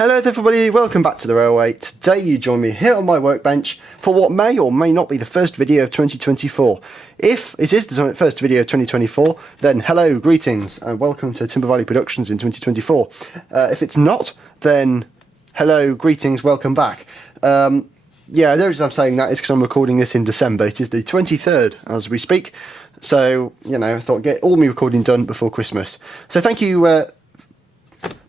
Hello everybody, welcome back to the Railway. Today you join me here on my workbench for what may or may not be the first video of 2024. If it is the first video of 2024, then hello, greetings, and welcome to Timber Valley Productions in 2024. If it's not, then hello, greetings, welcome back. Yeah, the reason I'm saying that is because I'm recording this in December. It is the 23rd as we speak, so, you know, I thought I'd get all my recording done before Christmas. So thank you.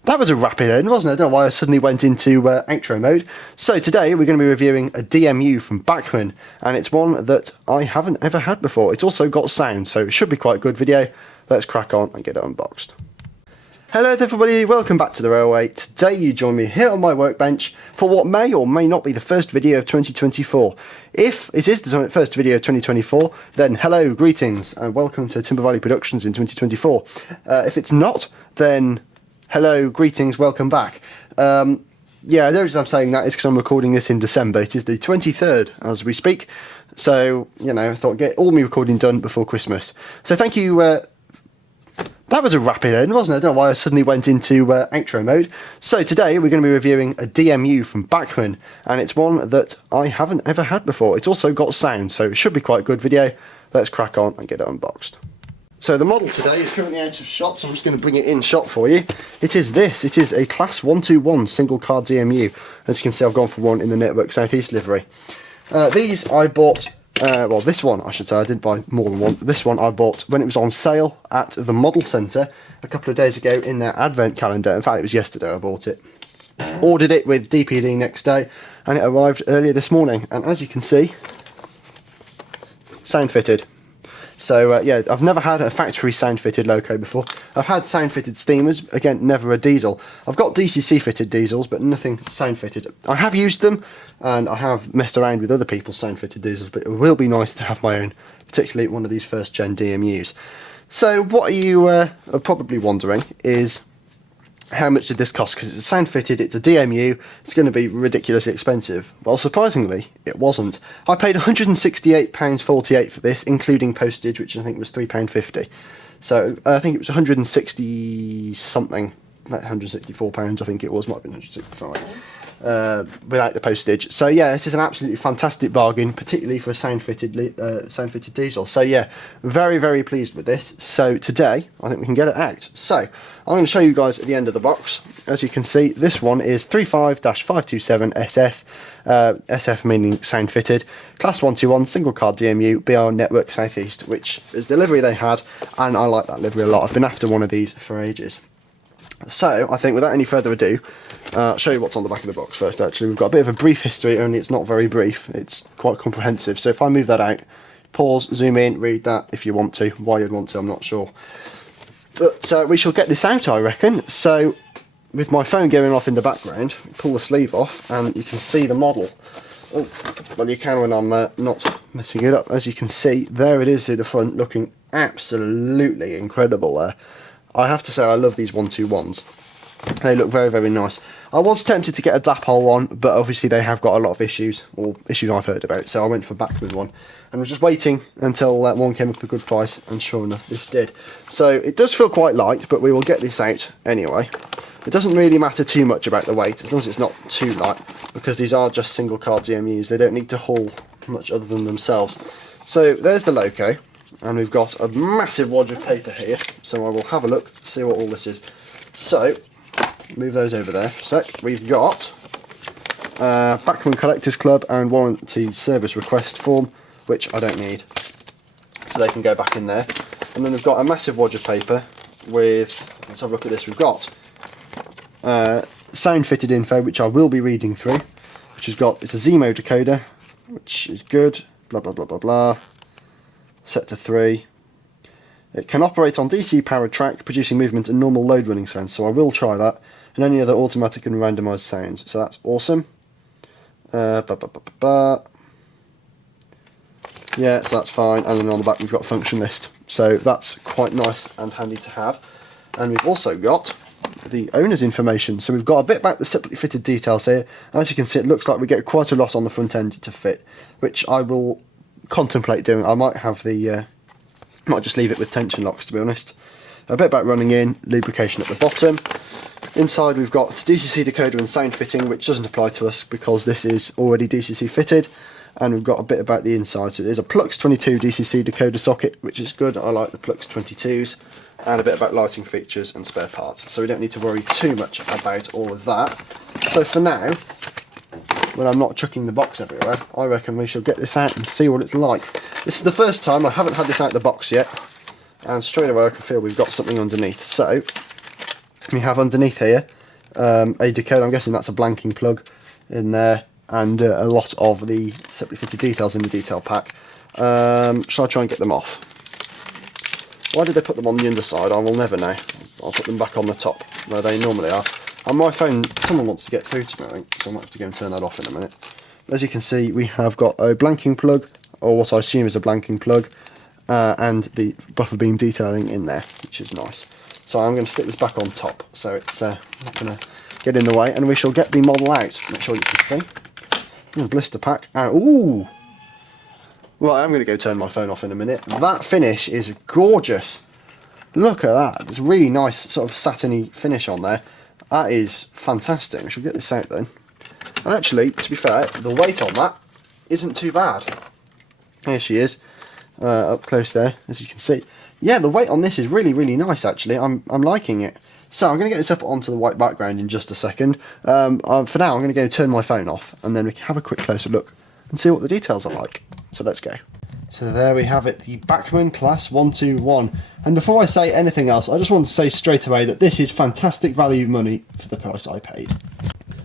That was a rapid end, wasn't it? I don't know why I suddenly went into outro mode. So today we're going to be reviewing a DMU from Bachmann, and it's one that I haven't ever had before. It's also got sound, so it should be quite a good video. Let's crack on and get it unboxed. Hello everybody, welcome back to the Railway. Today you join me here on my workbench for what may or may not be the first video of 2024. If it is the first video of 2024, then hello, greetings, and welcome to Timber Valley Productions in 2024. If it's not, then hello, greetings, welcome back. Yeah, the reason I'm saying that is because I'm recording this in December. It is the 23rd as we speak, so, you know, I thought I'd get all my recording done before Christmas. So thank you. That was a rapid end, wasn't it? I don't know why I suddenly went into outro mode. So today we're going to be reviewing a DMU from Bachmann, and it's one that I haven't ever had before. It's also got sound, so it should be quite a good video. Let's crack on and get it unboxed. So the model today is currently out of shot, so I'm just going to bring it in shot for you. It is this. It is a Class 121 single car DMU. As you can see, I've gone for one in the Network Southeast livery. These I bought, well, this one I should say, I didn't buy more than one. This one I bought when it was on sale at the Model Centre a couple of days ago in their advent calendar. In fact, it was yesterday I bought it. Ordered it with DPD next day, and it arrived earlier this morning. And as you can see, sound fitted. So yeah, I've never had a factory sound fitted loco before. I've had sound fitted steamers, again, never a diesel. I've got DCC fitted diesels, but nothing sound fitted. I have used them, and I have messed around with other people's sound fitted diesels, but it will be nice to have my own, particularly one of these first gen DMUs. So what you are probably wondering is, how much did this cost? Because it's sound fitted, it's a DMU, it's going to be ridiculously expensive. Well, surprisingly, it wasn't. I paid £168.48 for this, including postage, which I think was £3.50. So I think it was 160 something, like £164 I think it was, might have been 165. Without the postage. So yeah, it is an absolutely fantastic bargain, particularly for a sound fitted diesel. So yeah, very, very pleased with this. So today I think we can get it out. So I'm going to show you guys at the end of the box. As you can see, this one is 35-527 SF, SF meaning sound fitted, Class 121 single car DMU, BR Network Southeast, which is the livery they had, and I like that livery a lot. I've been after one of these for ages. So I think without any further ado, I'll show you what's on the back of the box first. Actually, we've got a bit of a brief history, only it's not very brief, it's quite comprehensive. So if I move that out, pause, zoom in, read that if you want to. Why you'd want to, I'm not sure. But we shall get this out, I reckon. So with my phone going off in the background, pull the sleeve off and you can see the model. Oh, well, you can when I'm not messing it up. As you can see, there it is at the front, looking absolutely incredible there. I have to say I love these 121s. They look very, very nice. I was tempted to get a Dapol one, but obviously they have got a lot of issues, or issues I've heard about, so I went for Bachmann one. And I was just waiting until one came up at a good price, and sure enough, this did. So it does feel quite light, but we will get this out anyway. It doesn't really matter too much about the weight, as long as it's not too light, because these are just single car DMUs. They don't need to haul much other than themselves. So there's the loco. And we've got a massive wad of paper here, so I will have a look, see what all this is. So, move those over there for a sec. We've got Bachmann Collectors Club and Warranty Service Request form, which I don't need, so they can go back in there. And then we've got a massive wad of paper with, let's have a look at this, we've got sound fitted info, which I will be reading through, which has got, it's a Zemo decoder, which is good, blah blah blah blah blah. Set to 3. It can operate on DC powered track, producing movement and normal load running sounds, so I will try that, and any other automatic and randomised sounds, so that's awesome. Yeah, so that's fine, and then on the back we've got a function list, so that's quite nice and handy to have. And we've also got the owner's information, so we've got a bit about the separately fitted details here. As you can see, it looks like we get quite a lot on the front end to fit, which I will contemplate doing. I might have the might just leave it with tension locks, to be honest. A bit about running in, lubrication at the bottom. Inside we've got DCC decoder and sound fitting, which doesn't apply to us because this is already DCC fitted. And we've got a bit about the inside. So it is a Plux 22 DCC decoder socket, which is good. I like the Plux 22s. And a bit about lighting features and spare parts. So we don't need to worry too much about all of that. So for now, when I'm not chucking the box everywhere, I reckon we shall get this out and see what it's like. This is the first time I haven't had this out of the box yet. And straight away I can feel we've got something underneath. So we have underneath here a decoder. I'm guessing that's a blanking plug in there. And a lot of the separately fitted details in the detail pack. Shall I try and get them off? Why did they put them on the underside? I will never know. I'll put them back on the top where they normally are. And my phone, someone wants to get through to me, I think, so I might have to go and turn that off in a minute. As you can see, we have got a blanking plug, or what I assume is a blanking plug, and the buffer beam detailing in there, which is nice. So I'm going to stick this back on top, so it's not going to get in the way, and we shall get the model out. Make sure you can see. Blister pack out. Ooh! Well, I'm going to go turn my phone off in a minute. That finish is gorgeous. Look at that. It's a really nice sort of satiny finish on there. That is fantastic. We shall get this out then. And actually, to be fair, the weight on that isn't too bad. Here she is, up close there, as you can see. Yeah, the weight on this is really, really nice actually. I'm liking it. So I'm going to get this up onto the white background in just a second. For now, I'm going to go turn my phone off, and then we can have a quick closer look and see what the details are like. So let's go. So there we have it, the Bachmann Class 121. And before I say anything else, I just want to say straight away that this is fantastic value money for the price I paid.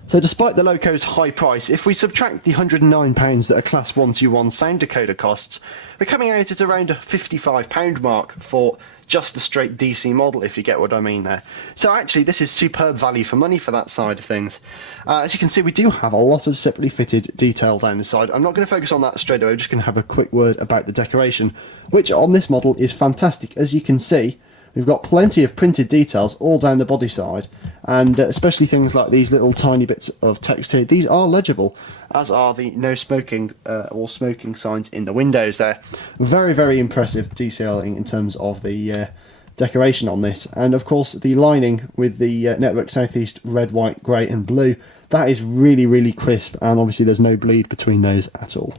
So despite the Loco's high price, if we subtract the £109 that a Class 121 sound decoder costs, we're coming out at around a £55 mark for just the straight DC model, if you get what I mean there. So actually this is superb value for money for that side of things. As you can see, we do have a lot of separately fitted detail down the side. I'm not going to focus on that straight away, I'm just going to have a quick word about the decoration, which on this model is fantastic. As you can see, we've got plenty of printed details all down the body side, and especially things like these little tiny bits of text here. These are legible, as are the no smoking or smoking signs in the windows there. Very, very impressive detailing in terms of the decoration on this. And of course the lining with the Network Southeast red, white, grey and blue, that is really, really crisp, and obviously there's no bleed between those at all.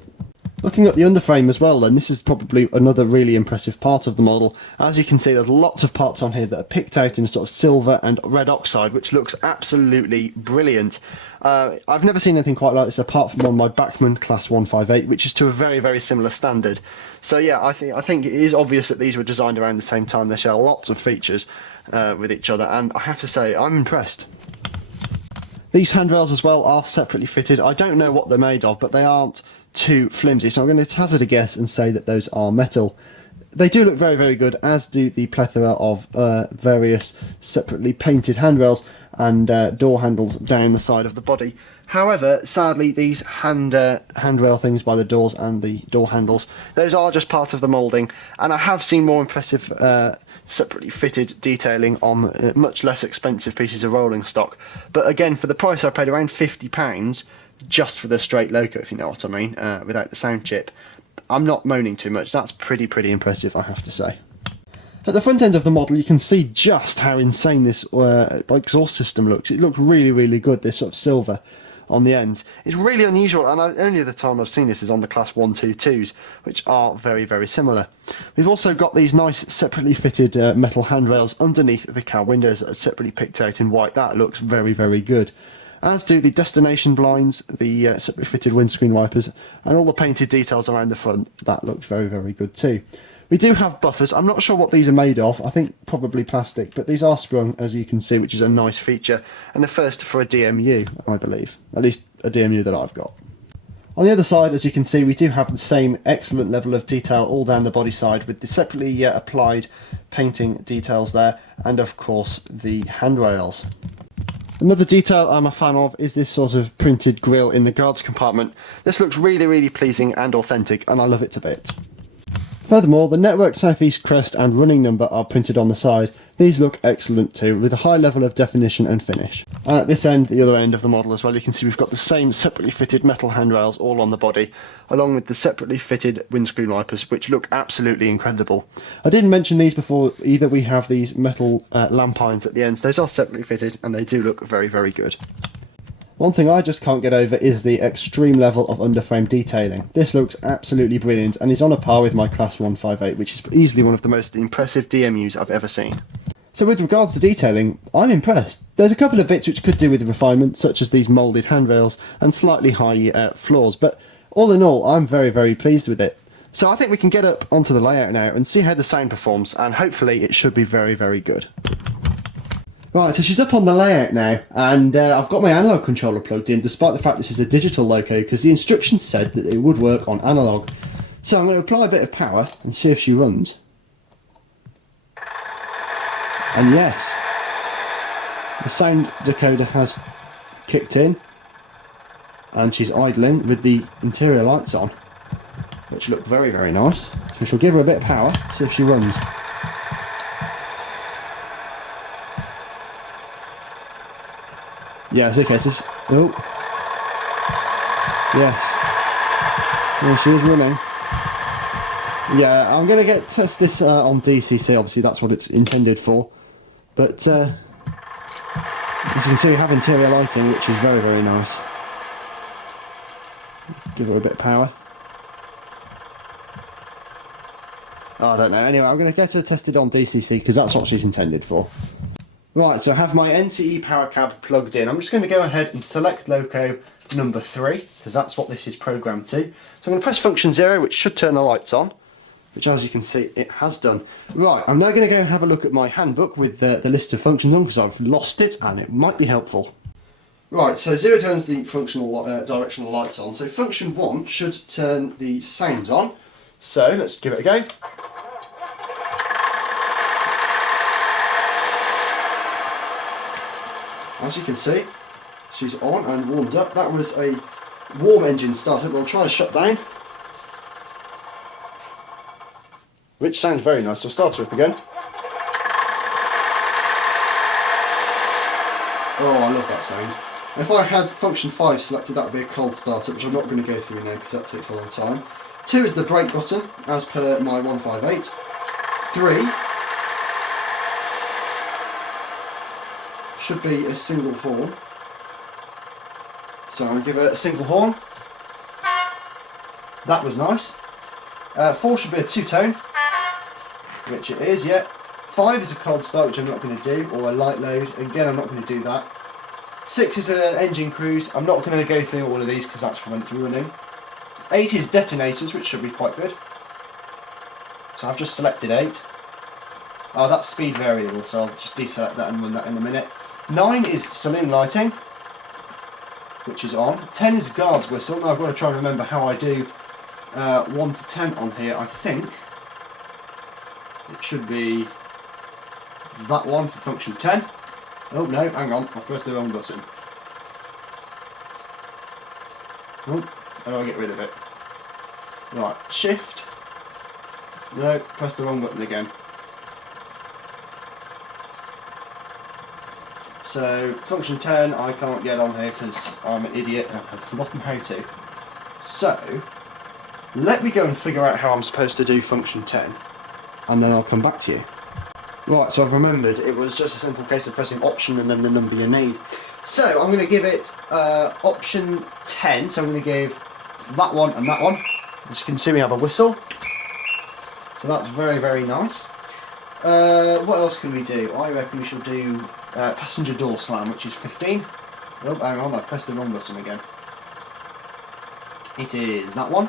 Looking at the underframe as well then, this is probably another really impressive part of the model. As you can see, there's lots of parts on here that are picked out in sort of silver and red oxide, which looks absolutely brilliant. I've never seen anything quite like this apart from on my Bachmann Class 158, which is to a very, very similar standard. So yeah, I think it is obvious that these were designed around the same time. They share lots of features with each other, and I have to say, I'm impressed. These handrails as well are separately fitted. I don't know what they're made of, but they aren't too flimsy, so I'm going to hazard a guess and say that those are metal. They do look very, very good, as do the plethora of various separately painted handrails and door handles down the side of the body. However, sadly, these handrail things by the doors and the door handles, those are just part of the moulding, and I have seen more impressive separately fitted detailing on much less expensive pieces of rolling stock. But again, for the price I paid, around £50, just for the straight Loco, if you know what I mean, without the sound chip, I'm not moaning too much. That's pretty impressive, I have to say. At the front end of the model, you can see just how insane this exhaust system looks. It looks really, really good, this sort of silver on the ends. It's really unusual, and only the time I've seen this is on the Class 122s, which are very, very similar. We've also got these nice separately fitted metal handrails underneath the car windows that are separately picked out in white. That looks very, very good. As do the destination blinds, the separately fitted windscreen wipers, and all the painted details around the front. That looks very, very good too. We do have buffers. I'm not sure what these are made of. I think probably plastic, but these are sprung, as you can see, which is a nice feature, and the first for a DMU, I believe. At least a DMU that I've got. On the other side, as you can see, we do have the same excellent level of detail all down the body side, with the separately applied painting details there, and of course the handrails. Another detail I'm a fan of is this sort of printed grille in the guards compartment. This looks really, really pleasing and authentic, and I love it to bits. Furthermore, the network southeast crest and running number are printed on the side. These look excellent too, with a high level of definition and finish. And at this end, the other end of the model as well, you can see we've got the same separately fitted metal handrails all on the body, along with the separately fitted windscreen wipers, which look absolutely incredible. I didn't mention these before either. We have these metal lamp irons at the ends. Those are separately fitted and they do look very, very good. One thing I just can't get over is the extreme level of underframe detailing. This looks absolutely brilliant and is on a par with my Class 158, which is easily one of the most impressive DMUs I've ever seen. So with regards to detailing, I'm impressed. There's a couple of bits which could do with refinement, such as these moulded handrails and slightly high floors, but all in all, I'm very, very pleased with it. So I think we can get up onto the layout now and see how the sound performs, and hopefully it should be very, very good. Right, so she's up on the layout now, and I've got my analog controller plugged in, despite the fact this is a digital loco, because the instructions said that it would work on analog. So I'm going to apply a bit of power and see if she runs. And yes, the sound decoder has kicked in, and she's idling with the interior lights on, which look very, very nice. So she'll give her a bit of power, see if she runs. Yes, okay, so oh. Yes. Yeah, she is running. Yeah, I'm going to test this on DCC, obviously that's what it's intended for. But, as you can see, we have interior lighting, which is very, very nice. Give her a bit of power. Oh, I don't know. Anyway, I'm going to get her tested on DCC, because that's what she's intended for. Right, so I have my NCE power cab plugged in. I'm just going to go ahead and select loco number 3, because that's what this is programmed to. So I'm going to press function 0, which should turn the lights on, which as you can see, it has done. Right, I'm now going to go and have a look at my handbook with the list of functions on, because I've lost it, and it might be helpful. Right, so 0 turns the functional directional lights on. So function 1 should turn the sounds on. So let's give it a go. As you can see, she's on and warmed up. That was a warm engine starter. We'll try and shut down, which sounds very nice. So start her up again. Oh, I love that sound. And if I had function 5 selected, that would be a cold starter, which I'm not going to go through now because that takes a long time. 2 is the brake button, as per my 158. 3 should be a single horn. So I'm going to give it a single horn. That was nice. 4 should be a two-tone, which it is, yeah. 5 is a cold start, which I'm not going to do, or a light load. Again, I'm not going to do that. 6 is an engine cruise. I'm not going to go through all of these because that's when it's running. 8 is detonators, which should be quite good. So I've just selected 8. Oh, that's speed variable, so I'll just deselect that and run that in a minute. 9 is saloon lighting, which is on. 10 is guard's whistle. Now I've got to try and remember how I do 1 to 10 on here. I think it should be that one for function 10. Oh no, hang on, I've pressed the wrong button. Oh, how do I get rid of it? Right, shift. No, press the wrong button again. So, function 10 I can't get on here because I'm an idiot and I've forgotten how to. So, let me go and figure out how I'm supposed to do function 10 and then I'll come back to you. Right, so I've remembered, it was just a simple case of pressing option and then the number you need. So, I'm going to give it option 10, so I'm going to give that one and that one. As you can see, we have a whistle. So that's very, very nice. What else can we do? I reckon we should do passenger door slam, which is 15. Oh, hang on, I've pressed the wrong button again. It is that one.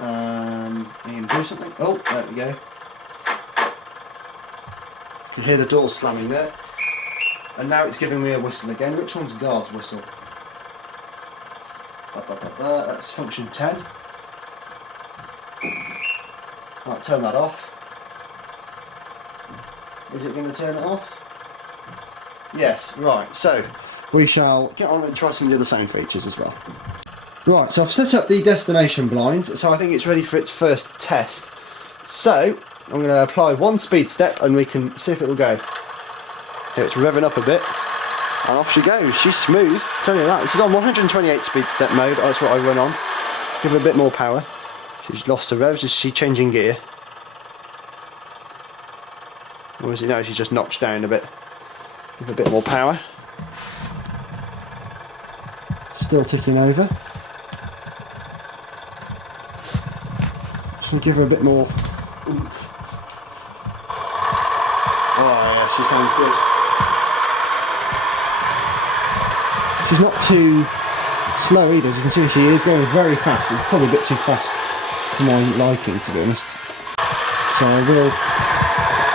Are you going to do something? Oh, there we go. You can hear the doors slamming there. And now it's giving me a whistle again. Which one's guard's whistle? That's function 10. Right, turn that off. Is it going to turn it off? Yes, right, so we shall get on and try some of the other sound features as well. Right, so I've set up the destination blinds, so I think it's ready for its first test. So, I'm going to apply one speed step and we can see if it'll go. Here it's revving up a bit, and off she goes. She's smooth, tell you that. This is on 128 speed step mode, that's what I run on. Give her a bit more power. She's lost her revs, is she changing gear? Or is it no, she's just notched down a bit. Give a bit more power. Still ticking over. Should we give her a bit more oomph? Oh yeah, she sounds good. She's not too slow either, as you can see she is going very fast. It's probably a bit too fast for my liking, to be honest. So I will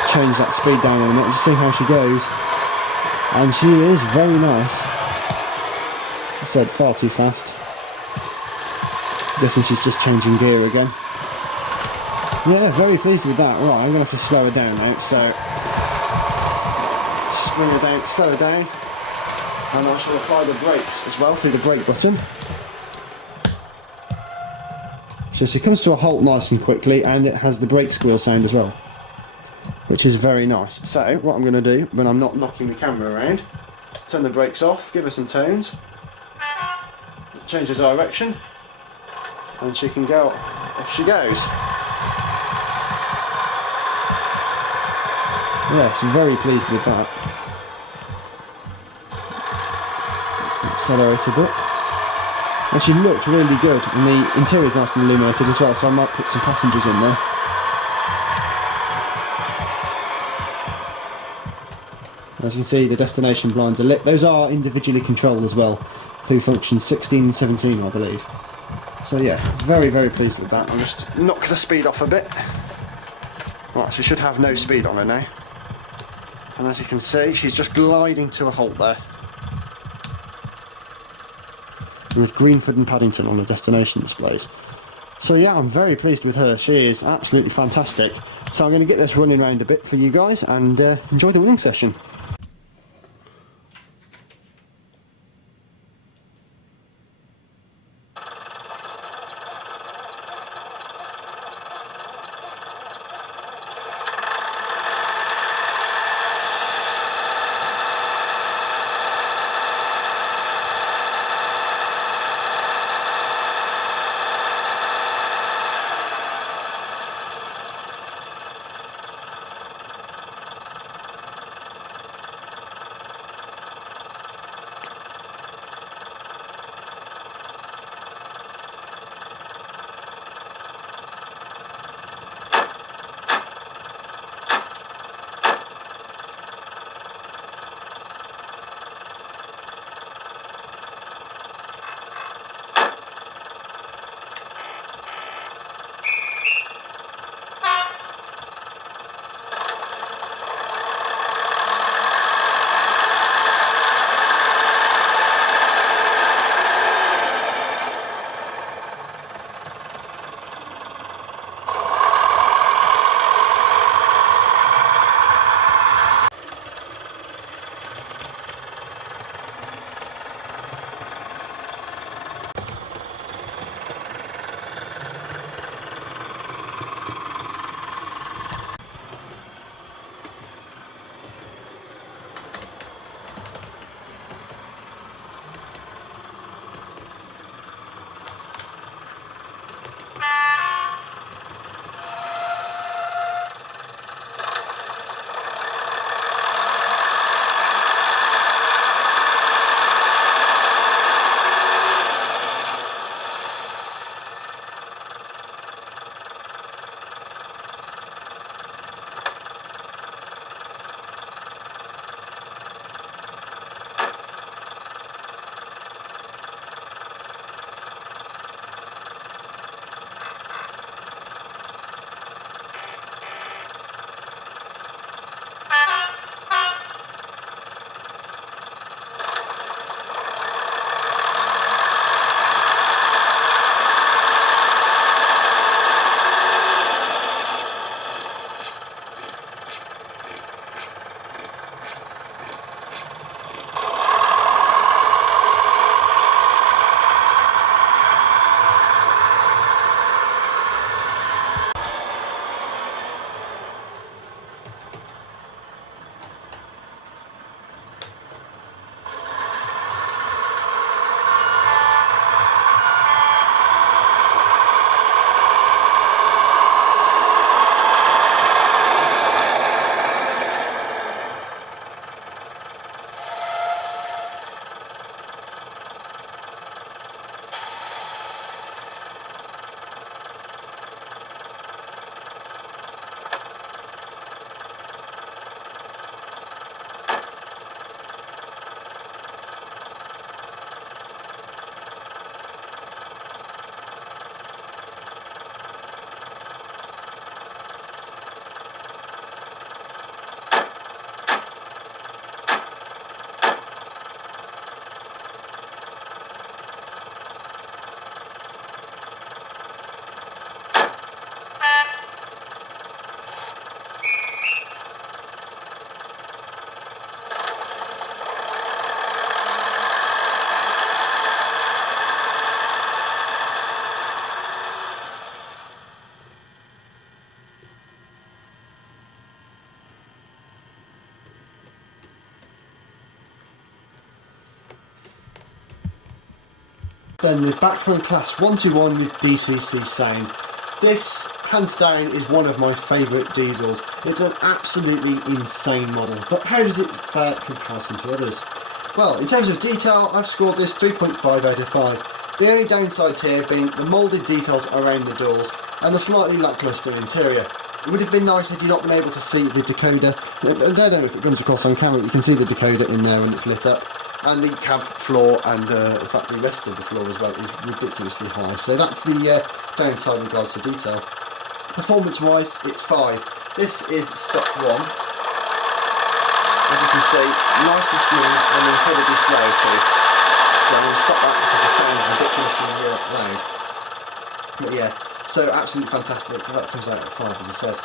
change that speed down a minute and just see how she goes. And she is very nice. I said far too fast. Guessing she's just changing gear again. Yeah, very pleased with that. Right, I'm going to have to slow her down now, so just bring her down, slow her down, and I shall apply the brakes as well through the brake button. So she comes to a halt nice and quickly, and it has the brake squeal sound as well, which is very nice. So what I'm going to do, when I'm not knocking the camera around, turn the brakes off, give her some tones, change the direction, and she can go, off she goes. Yes, I'm very pleased with that. Accelerate a bit. And she looked really good, and the interior's nice and illuminated as well, so I might put some passengers in there. As you can see, the destination blinds are lit. Those are individually controlled as well, through functions 16 and 17, I believe. So yeah, very, very pleased with that. I'll just knock the speed off a bit. Right, so she should have no speed on her now. And as you can see, she's just gliding to a halt there. With Greenford and Paddington on the destination displays. So yeah, I'm very pleased with her. She is absolutely fantastic. So I'm going to get this running around a bit for you guys and enjoy the winning session. Then the Bachmann Class 121 with DCC Sound. This, hands down, is one of my favourite diesels. It's an absolutely insane model, but how does it fare in comparison to others? Well, in terms of detail, I've scored this 3.5 out of 5. The only downsides here being the moulded details around the doors and the slightly lacklustre interior. It would have been nice had you not been able to see the decoder. I don't know if it comes across on camera, but you can see the decoder in there when it's lit up. And the cab floor and in fact the rest of the floor as well is ridiculously high. So that's the downside in regards to detail. Performance wise, it's 5. This is step 1. As you can see, nice and smooth and incredibly slow too. So I'm going to stop that because the sound is ridiculously loud. But yeah, so absolutely fantastic. That comes out at 5 as I said.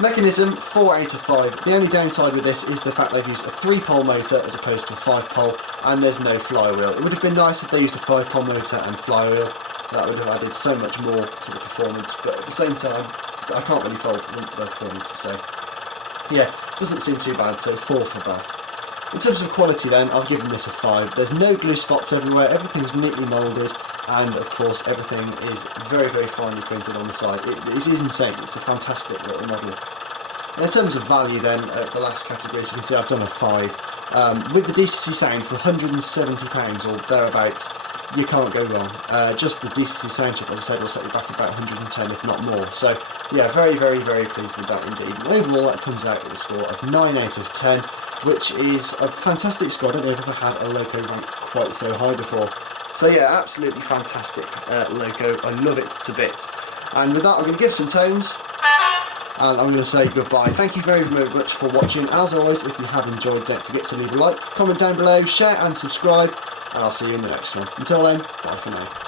Mechanism, 4 out of 5. The only downside with this is the fact they've used a 3-pole motor as opposed to a 5-pole, and there's no flywheel. It would have been nice if they used a 5-pole motor and flywheel. That would have added so much more to the performance, but at the same time, I can't really fault the performance, so yeah, doesn't seem too bad, so 4 for that. In terms of quality then, I've given this a 5. There's no glue spots everywhere, everything's neatly moulded, and of course everything is very, very finely printed on the side. It is insane, it's a fantastic little model. And in terms of value then, the last category, as you can see, I've done a 5. With the DCC Sound for £170 or thereabouts, you can't go wrong. Just the DCC Sound chip, as I said, will set you back about 110 if not more. So yeah, very, very, very pleased with that indeed. And overall that comes out with a score of 9 out of 10, which is a fantastic score. I don't think I've ever had a Loco rank quite so high before. So yeah, absolutely fantastic Loco. I love it to bits. And with that, I'm going to give some tones, and I'm going to say goodbye. Thank you very, very much for watching. As always, if you have enjoyed, don't forget to leave a like, comment down below, share and subscribe, and I'll see you in the next one. Until then, bye for now.